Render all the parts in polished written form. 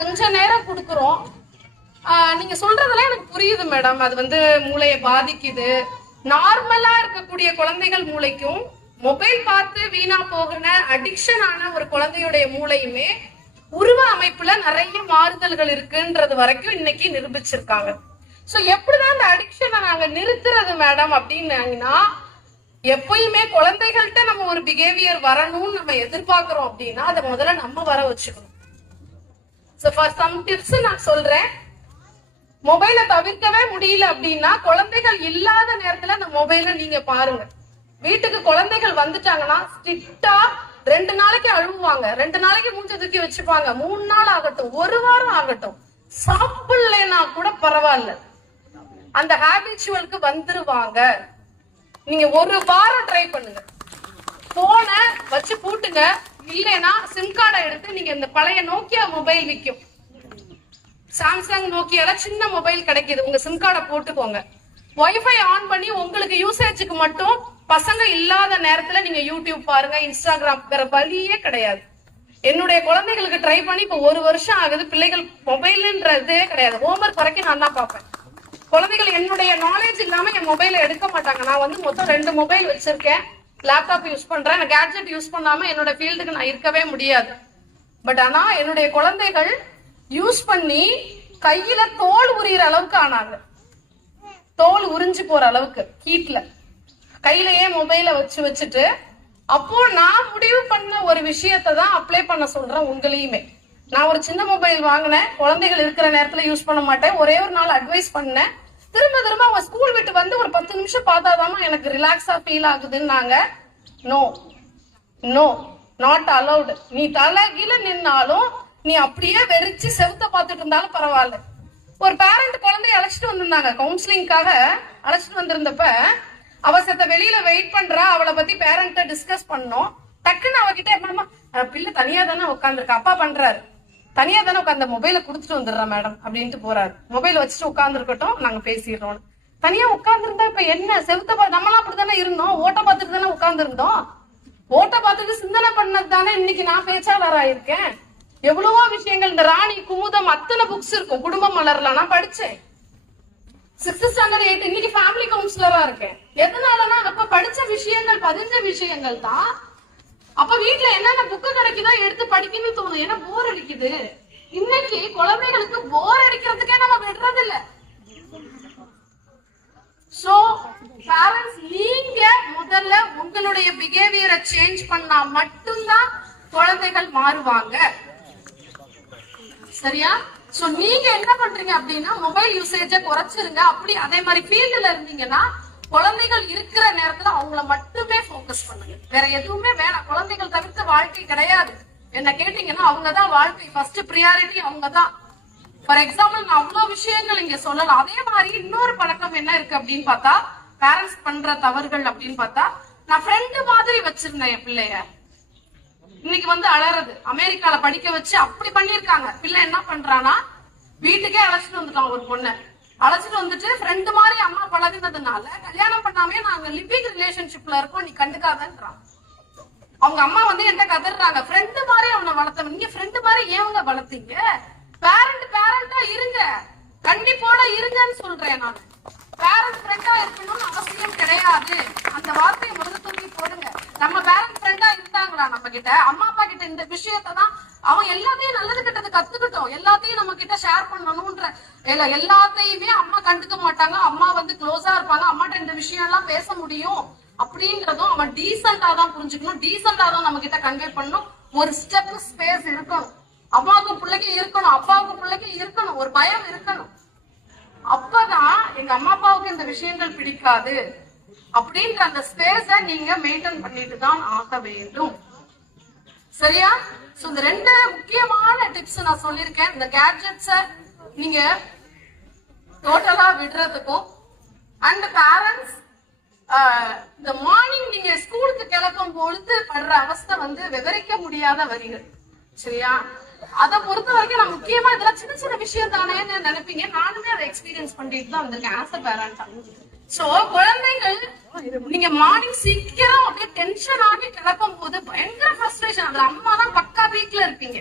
கொஞ்ச நேரம் கொடுக்குறோம். நீங்க சொல்றதெல்லாம் எனக்கு புரியுது மேடம். அது வந்து மூளையை பாதிக்குது. நார்மலா இருக்கக்கூடிய குழந்தைகள் மூளைக்கும் மொபைல் பார்த்து வீணா போகிற அடிக்ஷன் ஆன ஒரு குழந்தையுடைய மூளையுமே உருவ அமைப்புல நிறைய மாறுதல்கள் இருக்குன்றது வரைக்கும் இன்னைக்கு நிரூபிச்சிருக்காங்க. சோ எப்படிதான் அந்த அடிக்ஷனை நாங்க நிறுத்துறது மேடம் அப்படின்னா, எப்பயுமே குழந்தைகள்கிட்ட நம்ம ஒரு பிஹேவியர் வரணும்னு நம்ம எதிர்பார்க்கிறோம் அப்படின்னா அதை முதல்ல நம்ம வர வச்சுக்கணும். சோ ஃபார் சம் டிப்ஸ் நான் சொல்றேன். மொபைலை தவிர்க்கவே முடியல அப்படின்னா குழந்தைகள் இல்லாத நேரத்துல அந்த மொபைலை நீங்க பாருங்க. வீட்டுக்கு குழந்தைகள் வந்துட்டாங்கன்னா ஸ்ட்ரிக்டா 2 நாளைக்கு அழுவாங்க, 2 நாளைக்கு மூஞ்ச தூக்கி வச்சுப்பாங்க, 3 நாள் ஆகட்டும், 1 வாரம் ஆகட்டும், சாப்பிடலன்னா கூட பரவாயில்ல, அந்த ஹாபிச்சுவலுக்கு வந்துருவாங்க. நீங்க 1 வாரம் ட்ரை பண்ணுங்க. போனை வச்சு பூட்டுங்க. இல்லைன்னா சிம் கார்டை எடுத்து நீங்க இந்த பழைய நோக்கியா மொபைல் விற்கும், சாம்சங் நோக்கியால சின்ன மொபைல் கிடைக்குது, உங்க சிம் கார்டை போட்டுக்கோங்க. வைஃபை ஆன் பண்ணி உங்களுக்கு யூசேஜுக்கு மட்டும் பசங்க இல்லாத நேரத்துல நீங்க யூடியூப் பாருங்க, இன்ஸ்டாகிராம், வேற வழியே கிடையாது. என்னுடைய குழந்தைகளுக்கு ட்ரை பண்ணி இப்ப 1 வருஷம் ஆகுது. பிள்ளைகள் மொபைல்ன்றதே கிடையாது. ஹோம்ஒர்க் வரைக்கும் நான் தான் பார்ப்பேன். குழந்தைகள் என்னுடைய நாலேஜ் இல்லாம என் மொபைலை எடுக்க மாட்டாங்க. நான் வந்து மொத்தம் 2 மொபைல் வச்சிருக்கேன், லேப்டாப் யூஸ் பண்றேன். கேட்ஜெட் யூஸ் பண்ணாம என்னோட ஃபீல்டுக்கு நான் இருக்கவே முடியாது. பட் ஆனா என்னுடைய குழந்தைகள் யூஸ் பண்ணி கையில தோல் உரியிற அளவுக்கு ஆனாங்க. தோல் உறிஞ்சு போற அளவுக்கு ஹீட்ல கையிலயே மொபைல வச்சுட்டு, அப்போ நான் முடிவு பண்ண ஒரு விஷயத்தை தான் அப்ளை பண்ண சொல்றேன் உங்களையுமே. நான் ஒரு சின்ன மொபைல் வாங்கினேன், குழந்தைகள் இருக்கிற நேரத்துல யூஸ் பண்ண மாட்டேன். ஒரே ஒரு நாள் அட்வைஸ் பண்ணேன். திரும்ப அவங்க ஸ்கூல் விட்டு வந்து ஒரு 10 நிமிஷம் பார்த்தாதாமா எனக்கு ரிலாக்ஸா ஃபீல் ஆகுதுன்னாங்க. No no, not allowed. நீ தலைகீழ நின்னாலும், நீ அப்படியே வெறிச்சு செவுத்த பார்த்துட்டு இருந்தாலும் பரவாயில்ல. ஒரு பேரண்ட் குழந்தைய அழைச்சிட்டு வந்திருந்தாங்க, கவுன்சிலிங்காக அழைச்சிட்டு வந்திருந்தப்ப அவசரத்தை வெளியில வெயிட் பண்றா. அவளை பத்தி பேரண்ட்ட டிஸ்கஸ் பண்ணோம். டக்குன்னு அவகிட்ட என்னமா, பிள்ளை தனியா தானே உட்காந்துருக்க, அப்பா பண்றாரு, தனியா தானே உட்காந்து மொபைலை கொடுத்துட்டு வந்துடுறேன் மேடம் அப்படின்ட்டு போறாரு. மொபைல் வச்சுட்டு உட்காந்துருக்கட்டும், நாங்க பேசிடுறோம். தனியா உட்கார்ந்துருந்தா இப்ப என்ன, செவுத்த நம்மளாம் அப்படித்தானே இருந்தோம், ஓட்ட பார்த்துட்டு தானே உட்கார்ந்து இருந்தோம். ஓட்ட பார்த்துட்டு சிந்தனை பண்ணது தானே இன்னைக்கு நான் பேச்சாளர் ஆயிருக்கேன். எவ்வளவோ விஷயங்கள், இந்த ராணி குமுதம் அத்தனை புக்ஸ் இருக்கும், குடும்ப மலர்ல நான் படிச்சேன். 6th ஸ்டாண்டர்ட் 8th இன்னைக்கு ஃபேமிலி கவுன்சிலரா இருக்கேன். எதனாலனா அப்ப படிச்ச விஷயங்கள், பதிஞ்ச விஷயங்கள் தான். அப்ப வீட்டுல என்னென்ன புக்கு கிடைக்குதோ எடுத்து படிக்கணும்னு தோணும். ஏன்னா போர் அடிக்குது. இன்னைக்கு குழந்தைகளுக்கு போர் அடிக்கிறதுக்கே நம்ம விடுறது இல்ல. சோ பேரண்ட்ஸ், நீங்க முதல்ல உங்களுடைய பிஹேவியரை சேஞ்ச் பண்ணா மட்டும்தான் குழந்தைகள் மாறுவாங்க. சரியா? சோ நீங்க என்ன பண்றீங்க அப்படின்னா, மொபைல் யூசேஜ குறைச்சிருங்க. அப்படி அதே மாதிரி ஃபீல்டுல இருந்தீங்கன்னா குழந்தைகள் இருக்கிற நேரத்துல அவங்கள மட்டுமே போக்கஸ் பண்ணுங்க. வேற எதுவுமே வேணாம். குழந்தைகள் தவிர்த்த வாழ்க்கை கிடையாது. என்ன கேட்டீங்கன்னா அவங்கதான் வாழ்க்கை, ஃபர்ஸ்ட் பிரியாரிட்டி அவங்கதான். ஃபார் எக்ஸாம்பிள், நான் அவ்வளவு விஷயங்கள் இங்க சொல்லலாம். அதே மாதிரி இன்னொரு பழக்கம் என்ன இருக்கு அப்படின்னு பார்த்தா, பேரண்ட்ஸ் பண்ற தவறுகள் அப்படின்னு பார்த்தா, நான் ஃப்ரெண்டு மாதிரி வச்சிருந்தேன் என் பிள்ளைய. இன்னைக்கு வந்து அழறது. அமெரிக்கால படிக்க வச்சு அப்படி பண்ணிருக்காங்க. பிள்ளை என்ன பண்றானா, வீட்டுக்கே அழைச்சிட்டு வந்துட்டான் ஒரு பொண்ணை. அழைச்சிட்டு வந்துட்டு ஃப்ரெண்டு மாதிரி அம்மா பழகுனதுனால கல்யாணம் பண்ணாமே நாங்க லிவிங் ரிலேஷன்ஷிப்ல இருக்கோம், நீ கண்டுக்காதன்றான். அவங்க அம்மா வந்து என்கிட்ட கதறாங்க, ஃப்ரெண்டு மாதிரி அவனை வளர்த்தவன், நீங்க ஃப்ரெண்டு மாதிரி ஏவங்க வளர்த்தீங்க? பேரண்டா இருங்க, கண்டிப்போட இருங்கன்னு சொல்றேன் நான். பேரண்ட் ஃப்ரெண்டா இருக்கணும்னு அவசியம் கிடையாது. அந்த வார்த்தையை முதல்ல தூக்கி போடுங்க. நம்ம பேரண்ட் ஃப்ரெண்டா இருந்தாங்களா நம்ம கிட்ட? அம்மா அப்பா கிட்ட இந்த விஷயத்தை தான் அவன் எல்லாத்தையும் நல்லது கிட்டது கத்துக்கிட்டோம், எல்லாத்தையும் நம்ம கிட்ட ஷேர் பண்ணணும்ன்ற எல்லாத்தையுமே அம்மா கண்டுக்க மாட்டாங்க. அம்மா வந்து க்ளோஸா இருப்பாங்க, அம்மாட்ட இந்த விஷயம் எல்லாம் பேச முடியும் அப்படின்றதும் அவன் டீசெண்டா தான் புரிஞ்சுக்கணும், டீசெண்டா தான் நம்ம கிட்ட கன்வே பண்ணணும். ஒரு ஸ்டெப் ஸ்பேஸ் இருக்கணும். அம்மாவுக்கும் பிள்ளைக்கும் இருக்கணும், அப்பாவுக்கும் பிள்ளைக்கும் இருக்கணும், ஒரு பயம் இருக்கணும். அப்பதான் எங்க அம்மா அப்பாவுக்கு இந்த விஷயங்கள் பிடிக்காது அப்படின்ற அந்த ஸ்பேஸ நீங்க மெயின்டைன் பண்ணிட்டு தான் ஆக வேண்டும். சரியா? சோ இந்த 2 முக்கியமான டிப்ஸ் நான் சொல்லியிருக்கேன். இந்த கேட்ஜெட்ஸ நீங்க டோட்டலா விடுறதுக்கும், அண்ட் பேரண்ட்ஸ் இந்த மார்னிங் நீங்க ஸ்கூலுக்கு கிளப்பும் பொழுது படுற அவஸ்தை வந்து விவரிக்க முடியாத வரிகள். சரியா? அதை பொறுத்த வரைக்கும் நான் முக்கியமா இதெல்லாம் சின்ன சின்ன விஷயம் தானேன்னு நினைப்பீங்க. நானுமே அதை எக்ஸ்பீரியன்ஸ் பண்ணிட்டு தான் வந்திருக்கேன் ஆஸ் அ பேரண்டா. சோ குழந்தைகள் நீங்க மார்னிங் சீக்கிரம் அப்படியே டென்ஷன் ஆகி கிளப்பும் போது பயங்கர ஃப்ரஸ்ட்ரேஷன். அதுல அம்மா தான் பக்கா வீக்ல இருப்பீங்க.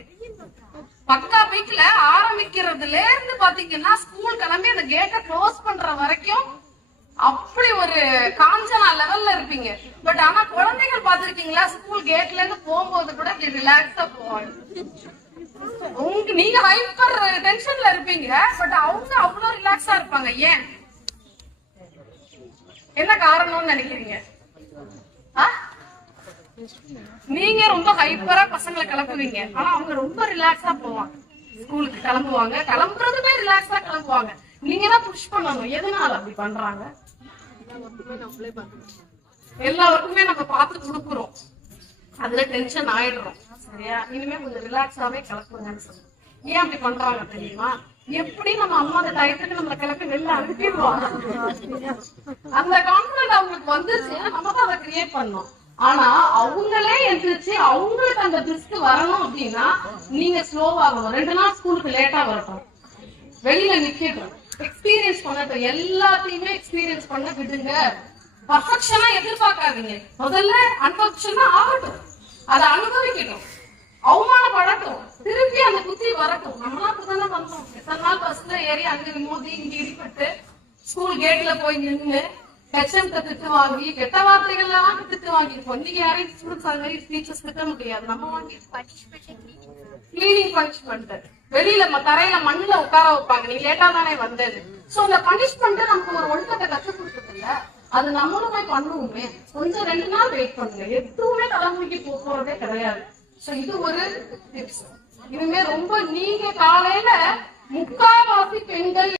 பக்கா வீக்ல வைக்கிறதுல இருந்து பாத்தீங்கன்னா ஸ்கூல் கிளம்பி அந்த கேட்டை க்ளோஸ் பண்ற வரைக்கும் அப்படி ஒரு காஞ்சனா லெவல்ல இருப்பீங்க. பட் ஆனா குழந்தைகள் பாத்துருக்கீங்களா, ஸ்கூல் கேட்ல இருந்து போகும்போது கூட இப்படி ரிலாக்ஸா போவாங்க. நீங்க ஹைப்பர் டென்ஷன்ல இருப்பீங்க, பட் அவங்க அவ்வளவு ரிலாக்ஸா இருப்பாங்க. ஏன், என்ன காரணம்னு நினைக்கிறீங்க? நீங்க ரொம்ப ஹைப்பரா பசங்களை கிளப்புவீங்க, ஆனா அவங்க ரொம்ப ரிலாக்ஸா போவாங்க. ஸ்கூலுக்கு கிளம்புவாங்க, கிளம்புறதுமே ரிலாக்ஸா கிளம்புவாங்க. நீங்க தான் புஷ் பண்ணணும். எதனால அப்படி பண்றாங்க? எல்லாருக்குமே நம்ம பார்த்து கொடுக்குறோம், அதுல டென்ஷன் ஆயிடுறோம். சரியா? இனிமே கொஞ்சம் ரிலாக்ஸாவே கிளப்புங்கன்னு சொல்லுங்க. ஏன் அப்படி பண்றாங்க தெரியுமா? எப்படி நம்ம அம்மா அந்த டயத்துக்கு நம்மள கிளப்பி வெளில அனுப்பிடுவாங்க. அந்த கான்பிடன்ட் அவங்களுக்கு வந்துச்சு, நம்ம தான் அதை கிரியேட் பண்ணோம். ஆனா அவங்களே எந்திரிச்சு அவங்களுக்கு அந்த ரிஸ்க் வரணும் அப்படின்னா நீங்க ஸ்லோவாகணும். 2 நாள் ஸ்கூலுக்கு லேட்டா வரட்டும், வெளியில நிக்கட்டும், எக்ஸ்பீரியன்ஸ் பண்ணட்டும். எல்லாத்தையுமே எக்ஸ்பீரியன்ஸ் பண்ண விடுங்க. பர்ஃபெக்ஷனா எதிர்பார்க்காதீங்க. முதல்ல அன்பர்ஃபெக்ஷனா ஆகட்டும், அதை அனுபவிக்கட்டும், அவமானப்படட்டும், திருப்பி அந்த புத்தி வரட்டும். நம்மளாம் அப்படித்தானே வந்தோம். எத்தனை நாள் பஸ்ல ஏறி அங்க மோதி இங்க இடிப்பட்டு ஸ்கூல் கேட்ல போய் நின்று ஹெச்எம்கிட்ட திட்டு வாங்கி கெட்ட வார்த்தைகள்லாம் திட்டு வாங்கிருப்போம். நீங்க யாரையும் ஸ்டூடெண்ட்ஸ் அந்த மாதிரி டீச்சர்ஸ் திட்ட முடியாது. நம்ம வாங்கி கிளீனிங் பனிஷ்மெண்ட், வெளியில தரையில மண்ணுல உட்கார வைப்பாங்க, நீ லேட்டா தானே வந்தது. சோ அந்த பனிஷ்மெண்ட் நமக்கு ஒரு ஒழுக்கத்தை கற்றுக் கொடுத்தது இல்ல, அது நம்மளுமே பண்ணுவோமே. கொஞ்சம் 2 நாள் வெயிட் பண்ணுங்க, எதுவுமே தலைமுறைக்கு போறதே கிடையாது. சோ இது ஒரு டிப்ஸ். இனிமே ரொம்ப நீங்க காலையில 3/4 பெண்கள்